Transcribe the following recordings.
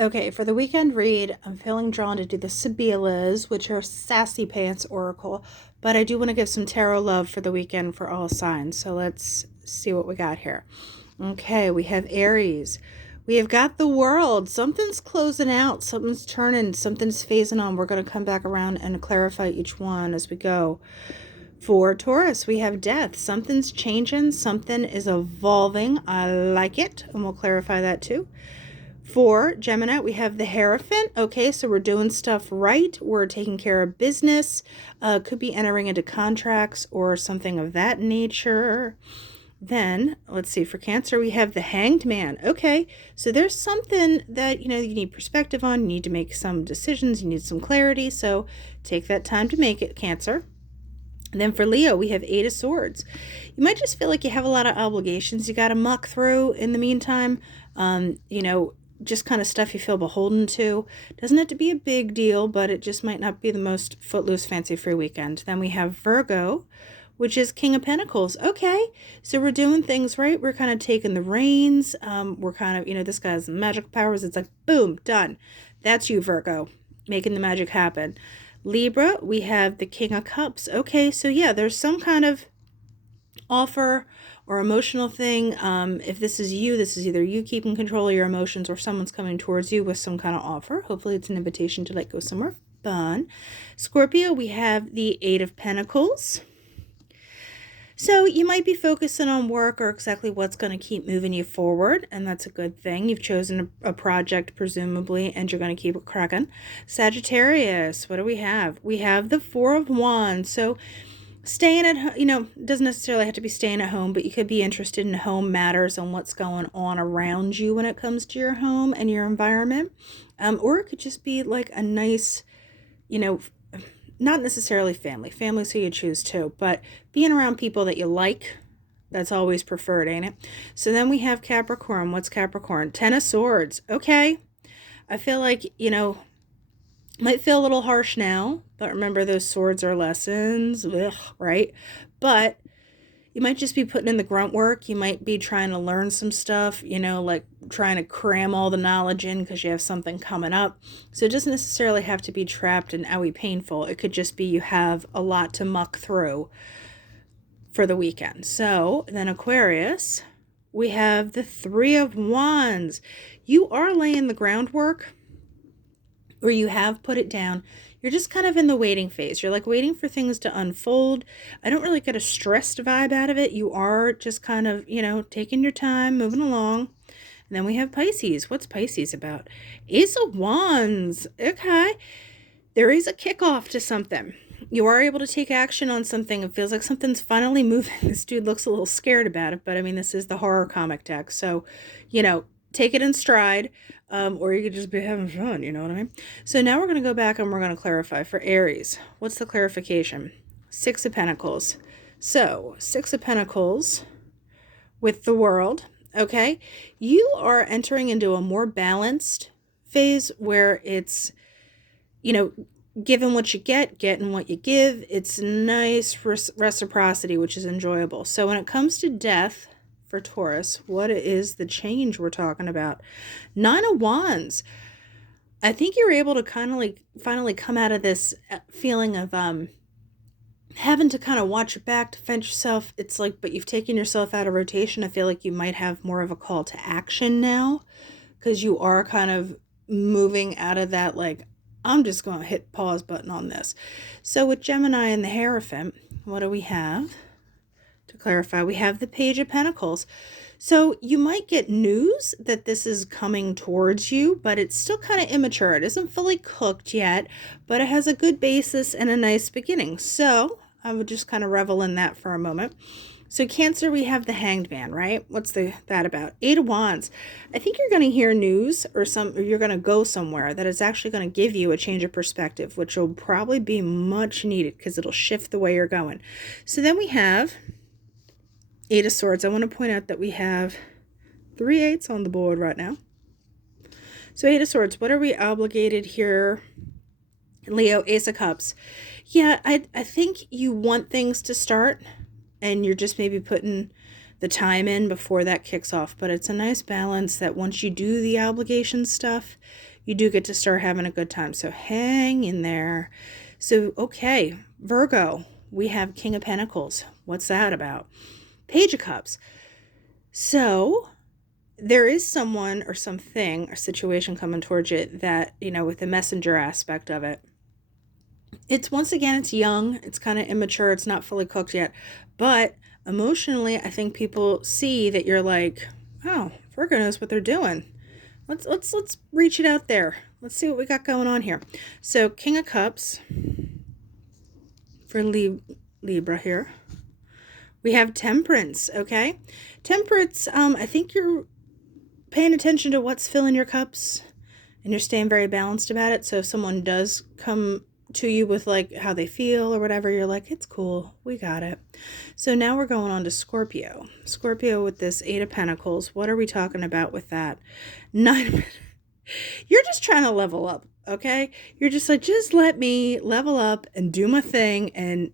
Okay, for the weekend read, I'm feeling drawn to do the Sibillas, which are sassy pants oracle, but I do want to give some tarot love for the weekend for all signs. So let's see what we got here. Okay, we have Aries. We have got the world. Something's closing out, something's turning, something's phasing on. We're going to come back around and clarify each one as we go. For Taurus, we have death. Something's changing, something is evolving. I like it, and we'll clarify that too. For Gemini, we have the Hierophant. Okay, so we're doing stuff right. We're taking care of business. Could be entering into contracts or something of that nature. Then, let's see, for Cancer, we have the Hanged Man. Okay, so there's something that, you need perspective on. You need to make some decisions. You need some clarity. So take that time to make it, Cancer. And then for Leo, we have Eight of Swords. You might just feel like you have a lot of obligations you got to muck through in the meantime. Just kind of stuff you feel beholden to. Doesn't have to be a big deal, but it just might not be the most footloose, fancy-free weekend. Then we have Virgo, which is King of Pentacles. Okay, so we're doing things right. We're kind of taking the reins. We're kind of, this guy has magical powers. It's like, boom, done. That's you, Virgo, making the magic happen. Libra, we have the King of Cups. Okay, so yeah, there's some kind of offer or emotional thing. If this is you, this is either you keeping control of your emotions or someone's coming towards you with some kind of offer. Hopefully it's an invitation to go somewhere fun. Scorpio, we have the Eight of Pentacles. So you might be focusing on work or exactly what's going to keep moving you forward, and that's a good thing. You've chosen a project, presumably, and you're going to keep it cracking. Sagittarius, what do we have? We have the Four of Wands. So staying at home, doesn't necessarily have to be staying at home, but you could be interested in home matters and what's going on around you when it comes to your home and your environment. Or it could just be like a nice, not necessarily family's who you choose to, but being around people that you like, that's always preferred, ain't it? So then we have Capricorn. What's Capricorn? Ten of Swords. Okay. I feel like, might feel a little harsh now, but remember those swords are lessons, right? But you might just be putting in the grunt work. You might be trying to learn some stuff, like trying to cram all the knowledge in because you have something coming up. So it doesn't necessarily have to be trapped and owie painful. It could just be you have a lot to muck through for the weekend. So then Aquarius, we have the Three of Wands. You are laying the groundwork, or you have put it down. You're just kind of in the waiting phase. You're like waiting for things to unfold. I don't really get a stressed vibe out of it. You are just kind of, taking your time, moving along. And then we have Pisces. What's Pisces about? Ace of Wands. Okay. There is a kickoff to something. You are able to take action on something. It feels like something's finally moving. This dude looks a little scared about it, but I mean, this is the horror comic deck. So, take it in stride, or you could just be having fun, you know what I mean? So now we're going to go back and we're going to clarify for Aries. What's the clarification? Six of Pentacles. So, Six of Pentacles with the World, okay? You are entering into a more balanced phase where it's, giving what you get, getting what you give. It's nice reciprocity, which is enjoyable. So when it comes to death, for Taurus, what is the change we're talking about? Nine of Wands. I think you're able to kind of finally come out of this feeling of having to kind of watch your back, defend yourself. It's like, but you've taken yourself out of rotation. I feel like you might have more of a call to action now because you are kind of moving out of that, I'm just going to hit pause button on this. So with Gemini and the Hierophant, what do we have? To clarify, we have the Page of Pentacles. So you might get news that this is coming towards you, but it's still kind of immature. It isn't fully cooked yet, but it has a good basis and a nice beginning. So I would just kind of revel in that for a moment. So Cancer, we have the Hanged Man, right? What's that about? Eight of Wands. I think you're going to hear news or you're going to go somewhere that is actually going to give you a change of perspective, which will probably be much needed because it'll shift the way you're going. So then we have Eight of Swords. I want to point out that we have 3 8s on the board right now. So Eight of Swords, what are we obligated here? Leo, Ace of Cups. Yeah, I think you want things to start and you're just maybe putting the time in before that kicks off. But it's a nice balance that once you do the obligation stuff, you do get to start having a good time. So hang in there. So, okay, Virgo, we have King of Pentacles. What's that about? Page of Cups. So there is someone or something or situation coming towards you that, with the messenger aspect of it, it's once again, it's young, it's kind of immature, it's not fully cooked yet, but emotionally, I think people see that you're like, oh, Virgo knows what they're doing. Let's reach it out there. Let's see what we got going on here. So King of Cups for Libra here. We have Temperance, okay? Temperance, I think you're paying attention to what's filling your cups and you're staying very balanced about it. So if someone does come to you with like how they feel or whatever, you're like, it's cool, we got it. So now we're going on to Scorpio. Scorpio with this 8 of Pentacles. What are we talking about with that? 9. You're just trying to level up, okay? You're just like, just let me level up and do my thing, and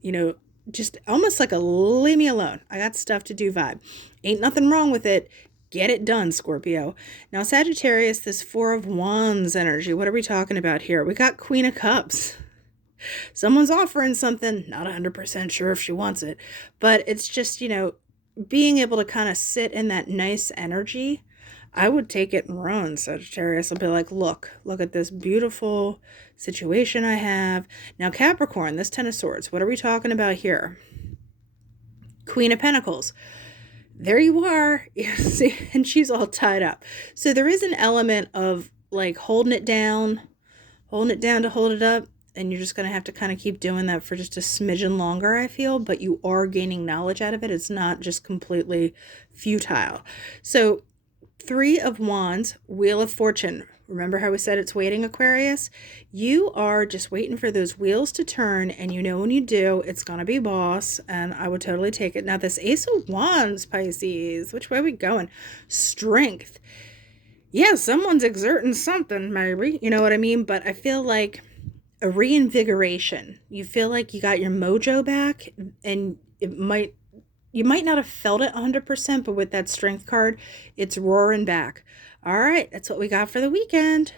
just almost like a leave me alone, I got stuff to do vibe. Ain't nothing wrong with it. Get it done, Scorpio. Now Sagittarius, this 4 of Wands energy. What are we talking about here? We got Queen of Cups. Someone's offering something, not 100% sure if she wants it, but it's just, being able to kind of sit in that nice energy. I would take it and run, Sagittarius. I'll be like, look at this beautiful situation I have. Now, Capricorn, this 10 of Swords, what are we talking about here? Queen of Pentacles. There you are. See, and she's all tied up. So there is an element of like holding it down to hold it up. And you're just going to have to kind of keep doing that for just a smidgen longer, I feel. But you are gaining knowledge out of it. It's not just completely futile. So 3 of Wands, Wheel of Fortune. Remember how we said it's waiting, Aquarius? You are just waiting for those wheels to turn. And when you do, it's going to be boss. And I would totally take it. Now this Ace of Wands, Pisces. Which way are we going? Strength. Yeah, someone's exerting something, maybe. You know what I mean? But I feel like a reinvigoration. You feel like you got your mojo back, and you might not have felt it 100%, but with that strength card, it's roaring back. All right, that's what we got for the weekend.